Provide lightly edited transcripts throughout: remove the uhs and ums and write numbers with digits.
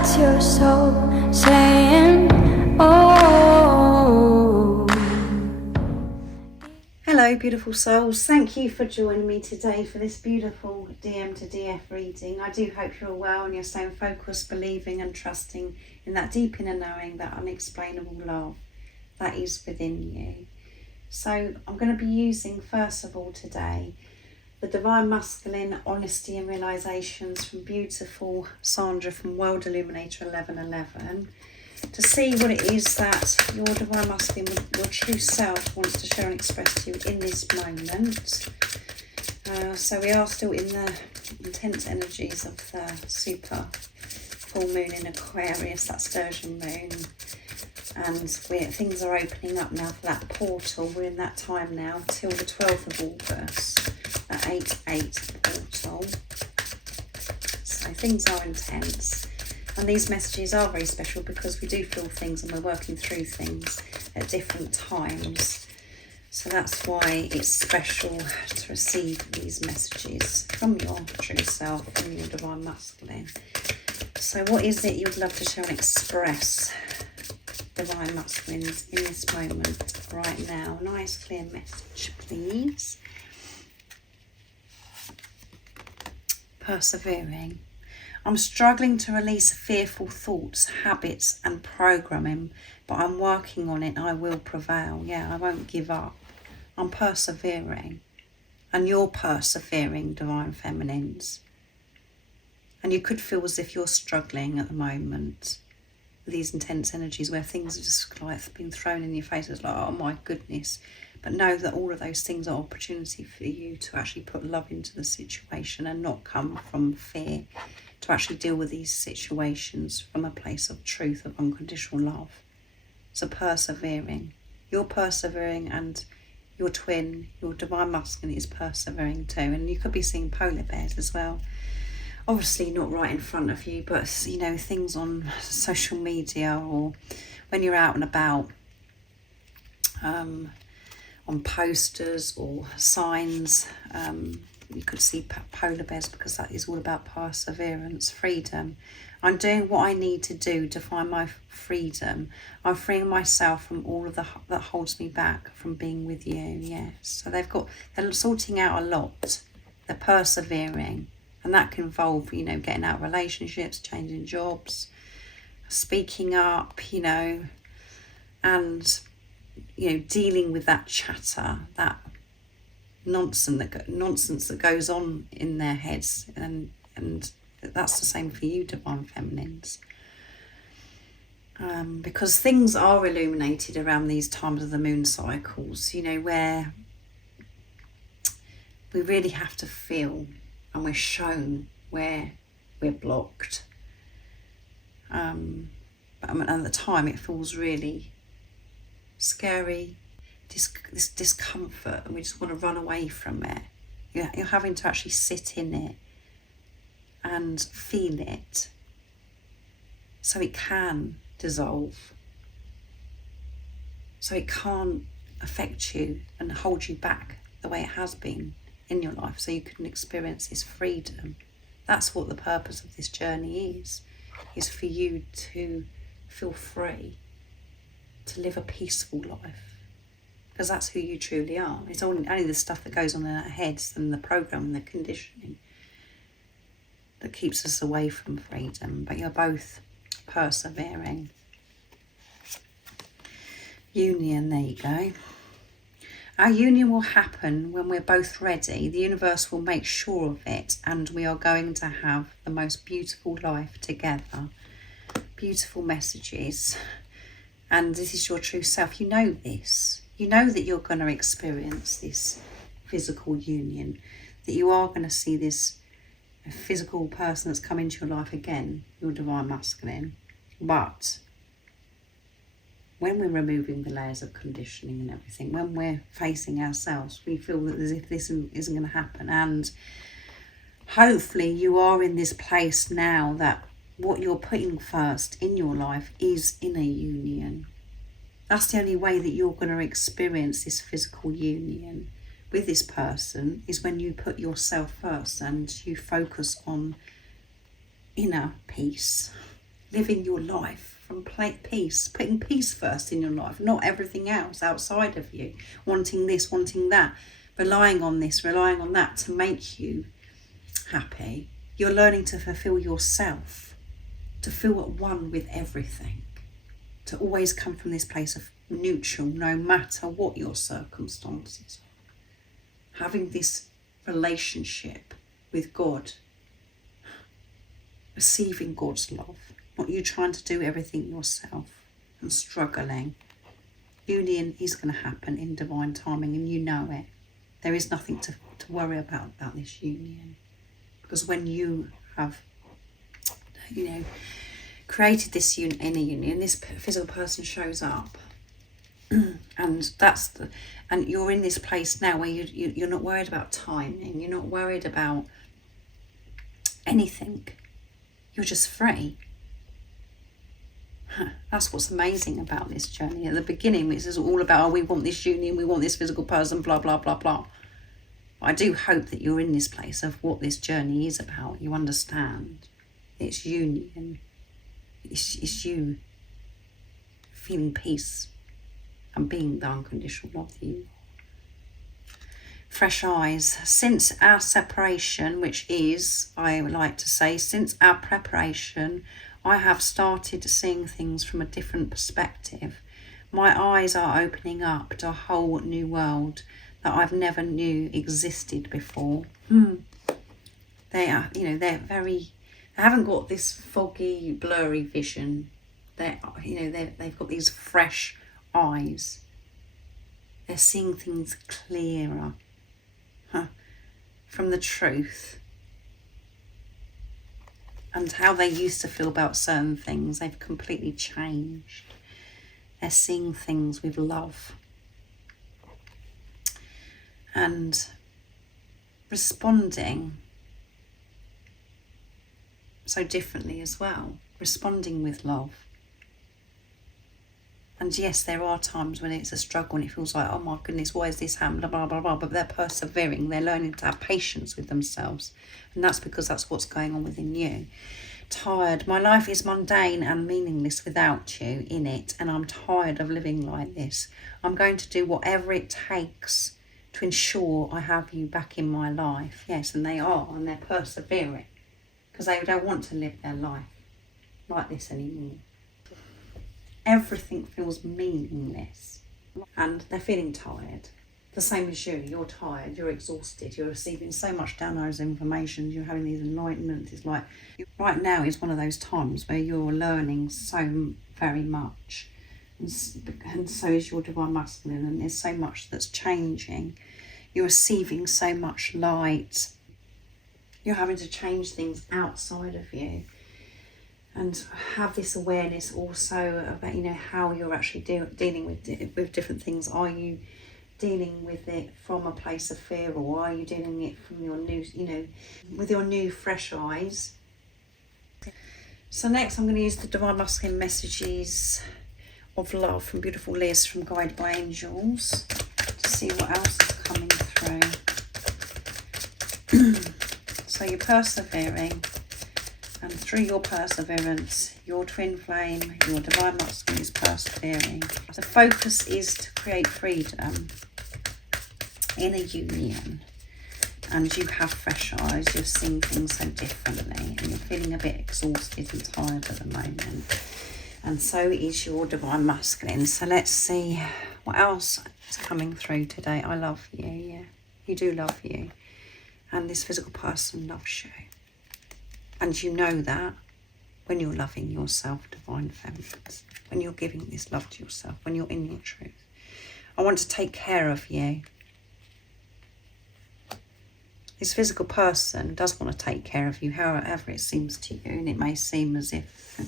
That's your soul saying, oh. Hello beautiful souls, thank you for joining me today for this beautiful DM to DF reading. I do hope you're well and you're staying focused, believing and trusting in that deep inner knowing, that unexplainable love that is within you. So I'm going to be using first of all today the Divine Masculine Honesty and Realizations from beautiful Sandra from World Illuminator 1111 to see what it is that your Divine Masculine, your true self, wants to share and express to you in this moment. So we are still in the intense energies of the super full moon in Aquarius, that Sturgeon moon. And things are opening up now for that portal. We're in that time now till the 12th of August, that 8/8 portal. So things are intense. And these messages are very special because we do feel things and we're working through things at different times. So that's why it's special to receive these messages from your true self, from your Divine Masculine. So what is it you'd love to share and express, Divine Masculines, in this moment right now? Nice clear message, please. Persevering. I'm struggling to release fearful thoughts, habits and programming, but I'm working on it. I will prevail. Yeah, I won't give up. I'm persevering. And you're persevering, Divine Feminines. And you could feel as if you're struggling at the moment. These intense energies where things are just like being thrown in your face. It's like, oh my goodness. But know that all of those things are opportunity for you to actually put love into the situation and not come from fear, to actually deal with these situations from a place of truth, of unconditional love. So persevering. You're persevering, and your twin, your Divine Masculine, is persevering too. And you could be seeing polar bears as well. Obviously not right in front of you, but you know, things on social media or when you're out and about, on posters or signs, you could see polar bears, because that is all about perseverance, freedom. I'm doing what I need to do to find my freedom. I'm freeing myself from all of that holds me back from being with you. Yes. So they're sorting out a lot. They're persevering. And that can involve, you know, getting out of relationships, changing jobs, speaking up, you know, and, you know, dealing with that chatter, that nonsense that goes on in their heads. And that's the same for you, Divine Feminines. Because things are illuminated around these times of the moon cycles, you know, where we really have to feel, and we're shown where we're blocked. But at the time it feels really scary, this discomfort, and we just want to run away from it. You're having to actually sit in it and feel it so it can dissolve, so it can't affect you and hold you back the way it has been in your life, so you can experience this freedom. That's what the purpose of this journey is for you to feel free, to live a peaceful life, because that's who you truly are. It's only the stuff that goes on in our heads and the program and the conditioning that keeps us away from freedom. But you're both persevering. Union, there you go. Our union will happen when we're both ready. The universe will make sure of it, and we are going to have the most beautiful life together. Beautiful messages. And this is your true self. You know this. You know that you're going to experience this physical union, that you are going to see this physical person that's come into your life again, your Divine Masculine. But when we're removing the layers of conditioning and everything, when we're facing ourselves, we feel that as if this isn't going to happen. And hopefully you are in this place now that what you're putting first in your life is in a union. That's the only way that you're going to experience this physical union with this person, is when you put yourself first and you focus on inner peace, living your life from peace, putting peace first in your life, not everything else outside of you, wanting this, wanting that, relying on this, relying on that to make you happy. You're learning to fulfill yourself, to feel at one with everything, to always come from this place of neutral, no matter what your circumstances are. Having this relationship with God, receiving God's love, not you trying to do everything yourself and struggling. Union is going to happen in divine timing, and you know it. There is nothing to worry about this union, because when you have, created this inner union, this physical person shows up, and and you're in this place now where you're not worried about timing, you're not worried about anything, you're just free. That's what's amazing about this journey. At the beginning, it's all about, we want this union, we want this physical person, blah, blah, blah, blah. I do hope that you're in this place of what this journey is about. You understand. It's union. It's you feeling peace and being the unconditional love that you are. Fresh eyes. Since our separation, which is, I would like to say, since our preparation, I have started seeing things from a different perspective. My eyes are opening up to a whole new world that I've never knew existed before. They are, they haven't got this foggy, blurry vision. They've got these fresh eyes. They're seeing things clearer from the truth. And how they used to feel about certain things, they've completely changed. They're seeing things with love. And responding so differently as well. Responding with love. And yes, there are times when it's a struggle and it feels like, oh my goodness, why is this happening, blah, blah, blah. But they're persevering. They're learning to have patience with themselves. And that's because that's what's going on within you. Tired. My life is mundane and meaningless without you in it. And I'm tired of living like this. I'm going to do whatever it takes to ensure I have you back in my life. Yes, and they are. And they're persevering. Because they don't want to live their life like this anymore. Everything feels meaningless, and they're feeling tired. The same as you. You're tired, you're exhausted, you're receiving so much downloads of information, you're having these enlightenments. It's like right now is one of those times where you're learning so very much, and so is your divine masculine, and there's so much that's changing. You're receiving so much light. You're having to change things outside of you. And have this awareness also about, how you're actually dealing with different things. Are you dealing with it from a place of fear, or are you dealing it from your new, with your new fresh eyes? So next I'm going to use the Divine Masculine Messages of Love from beautiful Liz from Guided by Angels to see what else is coming through. So you're persevering. And through your perseverance, your twin flame, your divine masculine is persevering. The focus is to create freedom in a union. And you have fresh eyes, you're seeing things so differently, and you're feeling a bit exhausted and tired at the moment. And so is your divine masculine. So let's see what else is coming through today. I love you, yeah. You do love you. And this physical person loves you. And you know that when you're loving yourself, divine feminines, when you're giving this love to yourself, when you're in your truth. I want to take care of you. This physical person does want to take care of you, however it seems to you. And it may seem as if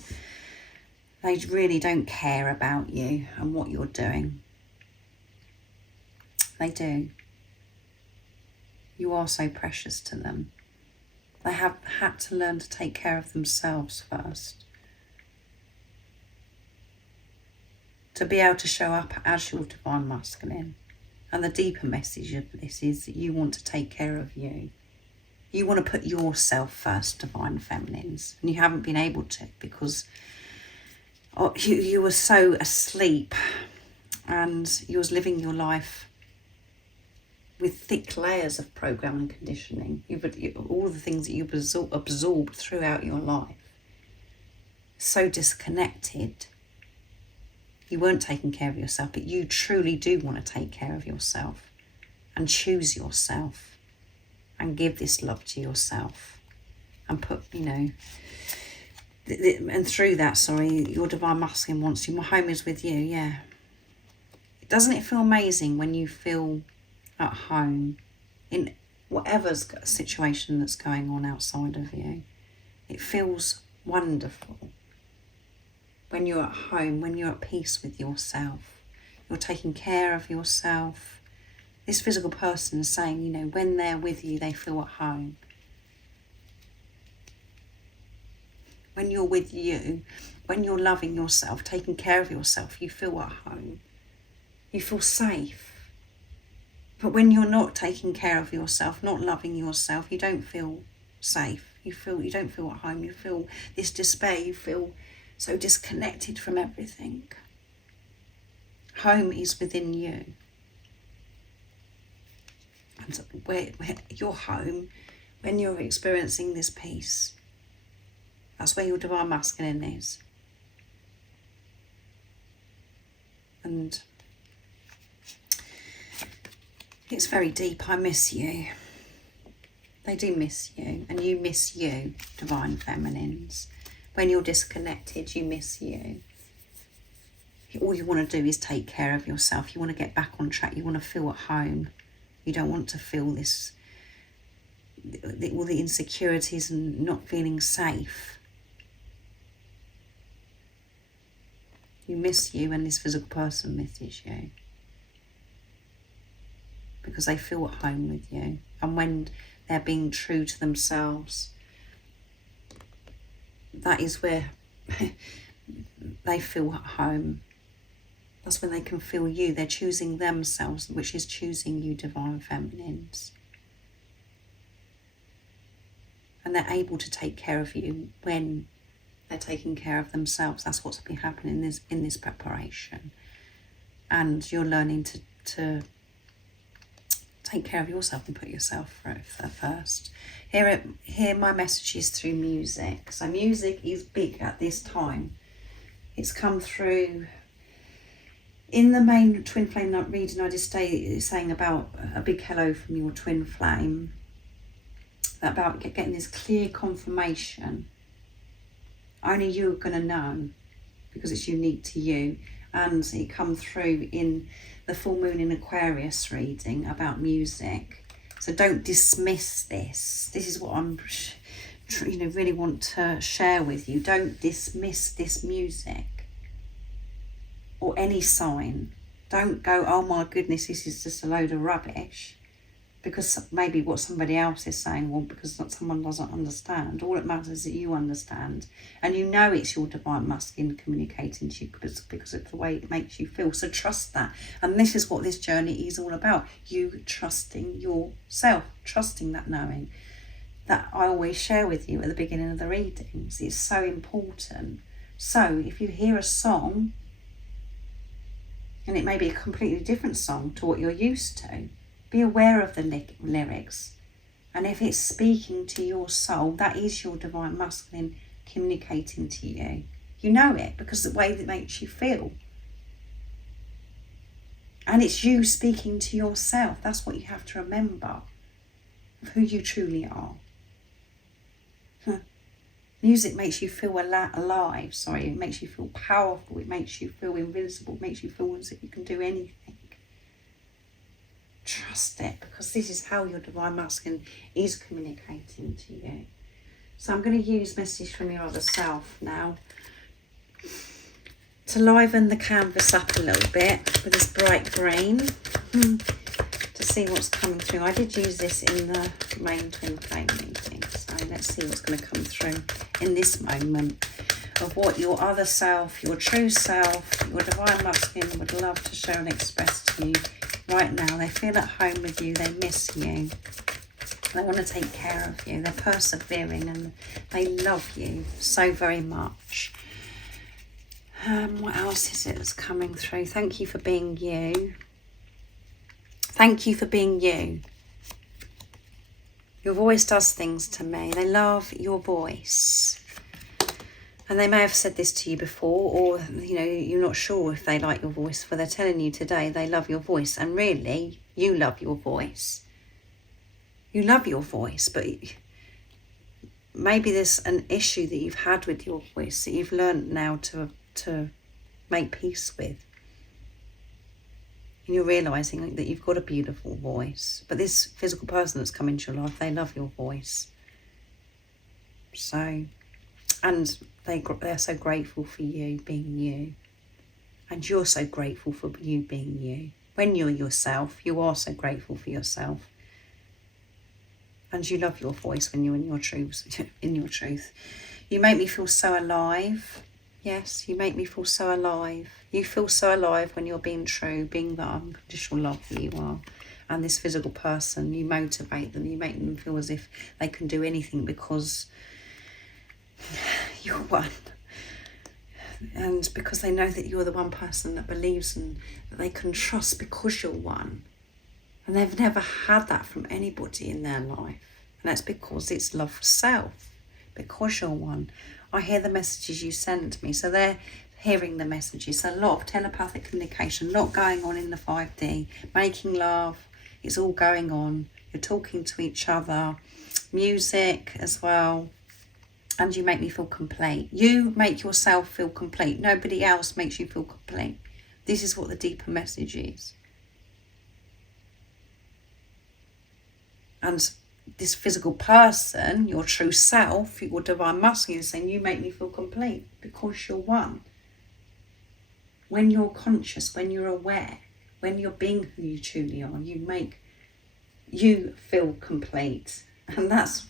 they really don't care about you and what you're doing. They do. You are so precious to them. They have had to learn to take care of themselves first. To be able to show up as your divine masculine. And the deeper message of this is that you want to take care of you. You want to put yourself first, divine feminines, and you haven't been able to because you were so asleep and you was living your life with thick layers of program and conditioning. All the things that you've absorbed throughout your life. So disconnected. You weren't taking care of yourself, but you truly do want to take care of yourself and choose yourself and give this love to yourself and put, you know, and through that, your divine masculine wants you. My home is with you, yeah. Doesn't it feel amazing when you feel at home in whatever situation that's going on outside of you? It feels wonderful. When you're at home, when you're at peace with yourself, you're taking care of yourself. This physical person is saying, you know, when they're with you, they feel at home. When you're with you, when you're loving yourself, taking care of yourself, you feel at home. You feel safe. But when you're not taking care of yourself, not loving yourself, you don't feel safe. You don't feel at home. You feel this despair. You feel so disconnected from everything. Home is within you. And where your home, when you're experiencing this peace, that's where your divine masculine is. And it's very deep. I miss you. They do miss you, and you miss you, divine feminines. When you're disconnected, you miss you. All you want to do is take care of yourself. You want to get back on track. You want to feel at home. You don't want to feel this, all the insecurities and not feeling safe. You miss you, and this physical person misses you. Because they feel at home with you. And when they're being true to themselves, that is where they feel at home. That's when they can feel you. They're choosing themselves, which is choosing you, divine feminines. And they're able to take care of you when they're taking care of themselves. That's what's been happening in this preparation. And you're learning to take care of yourself and put yourself first. Here my message is through music. So music is big at this time. It's come through in the main twin flame reading. I just saying about a big hello from your twin flame, about getting this clear confirmation. Only you're going to know, because it's unique to you. And it come through in the full moon in Aquarius reading about music. So don't dismiss this. This is what I'm really want to share with you. Don't dismiss this music or any sign. Don't go, oh my goodness, this is just a load of rubbish, because maybe what somebody else is saying, well, because someone doesn't understand. All it matters is that you understand, and you know it's your divine masculine communicating to you because of the way it makes you feel. So trust that. And this is what this journey is all about. You trusting yourself, trusting that knowing that I always share with you at the beginning of the readings. It's so important. So if you hear a song, and it may be a completely different song to what you're used to, be aware of the lyrics. And if it's speaking to your soul, that is your divine masculine communicating to you. You know it because the way that makes you feel. And it's you speaking to yourself. That's what you have to remember of who you truly are. Music makes you feel alive. It makes you feel powerful. It makes you feel invincible. It makes you feel as if you can do anything. Trust it, because this is how your divine masculine is communicating to you. So I'm going to use message from your other self now to liven the canvas up a little bit with this bright green to see what's coming through. I did use this in the main twin flame meeting, so let's see what's going to come through in this moment of what your other self, your true self, your divine masculine would love to show and express to you right now. They feel at home with you. They miss you. They want to take care of you. They're persevering and they love you so very much. What else is it that's coming through? Thank you for being you. Thank you for being you. Your voice does things to me. They love your voice. And they may have said this to you before, or, you know, you're not sure if they like your voice, but they're telling you today they love your voice. And really, you love your voice. You love your voice, but maybe there's an issue that you've had with your voice that you've learned now to make peace with. And you're realising that you've got a beautiful voice. But this physical person that's come into your life, they love your voice. So, and they're so grateful for you being you. And you're so grateful for you being you. When you're yourself, you are so grateful for yourself. And you love your voice when you're in your truth. You make me feel so alive. Yes, you make me feel so alive. You feel so alive when you're being true, being the unconditional love that you are. And this physical person, you motivate them. You make them feel as if they can do anything because you're one. And because they know that you're the one person that believes and that they can trust because you're one. And they've never had that from anybody in their life. And that's because it's love for self. Because you're one. I hear the messages you send me. So they're hearing the messages. A lot of telepathic communication. A lot going on in the 5D. Making love. It's all going on. You're talking to each other. Music as well. And you make me feel complete. You make yourself feel complete. Nobody else makes you feel complete. This is what the deeper message is. And this physical person, your true self, your divine masculine, is saying you make me feel complete because you're one. When you're conscious, when you're aware, when you're being who you truly are, you feel complete. And that's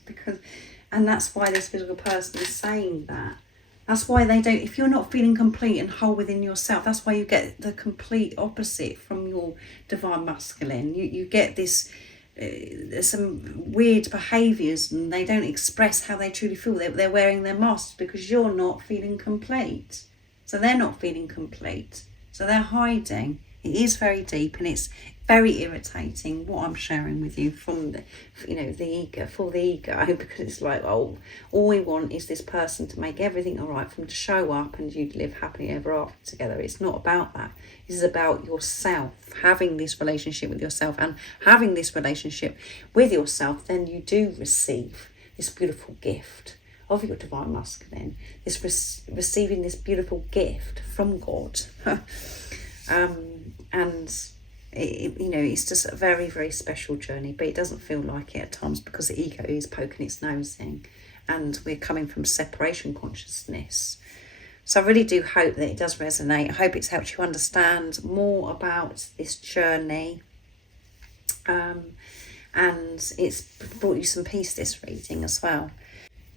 why this physical person is saying that. That's why they don't, if you're not feeling complete and whole within yourself, that's why you get the complete opposite from your divine masculine. You get this, there's some weird behaviours and they don't express how they truly feel. They're wearing their masks because you're not feeling complete. So they're not feeling complete. So they're hiding. It is very deep and it's very irritating what I'm sharing with you from the ego, for the ego, because it's like, oh, all we want is this person to make everything all right, for them to show up and you live happily ever after together. It's not about that. This is about yourself, having this relationship with yourself, and having this relationship with yourself, then you do receive this beautiful gift of your divine masculine, this receiving this beautiful gift from God. And it's just a very, very special journey, but it doesn't feel like it at times because the ego is poking its nose in and we're coming from separation consciousness. So I really do hope that it does resonate. I hope it's helped you understand more about this journey. And it's brought you some peace, this reading as well.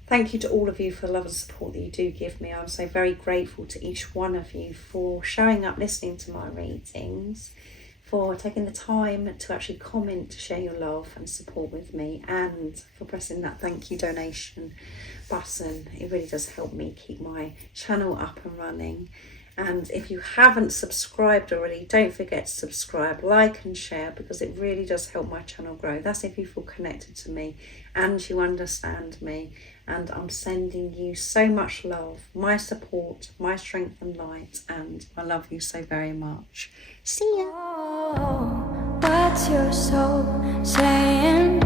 Thank you to all of you for the love and support that you do give me. I'm so very grateful to each one of you for showing up, listening to my readings, for taking the time to actually comment, to share your love and support with me, and for pressing that thank you donation button. It really does help me keep my channel up and running. And if you haven't subscribed already, don't forget to subscribe, like and share, because it really does help my channel grow. That's if you feel connected to me and you understand me. And I'm sending you so much love, my support, my strength and light, and I love you so very much. See ya. Oh, what's your soul saying?